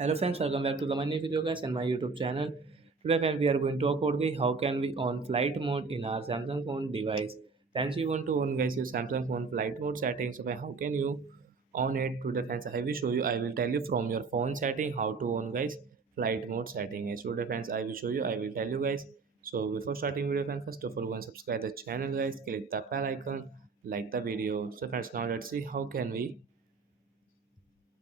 Hello friends, welcome back to the my new video guys and my YouTube channel. Today friends, we are going to talk about how can we on flight mode in our Samsung phone device. Friends, you want to on guys your Samsung phone flight mode settings. So how can you on it? Today friends, I will show you. I will tell you from your phone setting how to on guys flight mode setting. Yes, today friends, I will show you. I will tell you guys. So before starting video friends, first of all go and subscribe the channel guys. Click the bell icon, like the video. So friends, now let's see how can we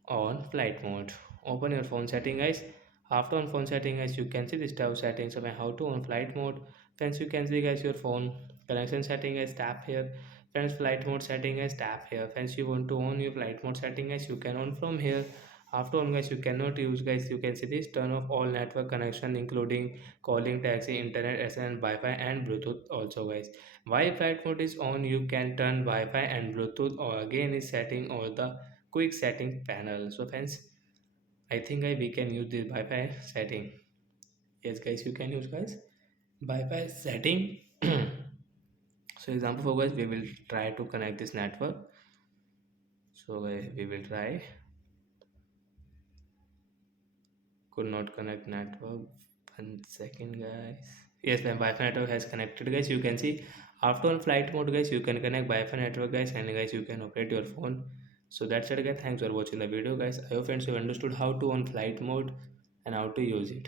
on flight mode. Open your phone setting guys. After on phone setting guys, you can see this tab settings of how to on flight mode. Friends, you can see guys your phone connection setting guys, tap here. Friends, flight mode setting guys, tap here. Friends, you want to on your flight mode setting guys, you can on from here. After on guys, you cannot use guys, you can see this turn off all network connection including calling, taxi, internet, SN, Wi-Fi and Bluetooth also guys. While flight mode is on, you can turn Wi-Fi and Bluetooth or again is setting or the quick setting panel. So friends, I think we can use this Wi-Fi setting. Yes guys, you can use guys Wi-Fi setting. So example for guys, we will try to connect this network. So we will try. Could not connect network. 1 second guys. Yes, my Wi-Fi network has connected guys. You can see after on flight mode guys, you can connect Wi-Fi network guys, and guys you can operate your phone. So that's it guys. Thanks for watching the video guys. I hope friends you understood how to on flight mode and how to use it.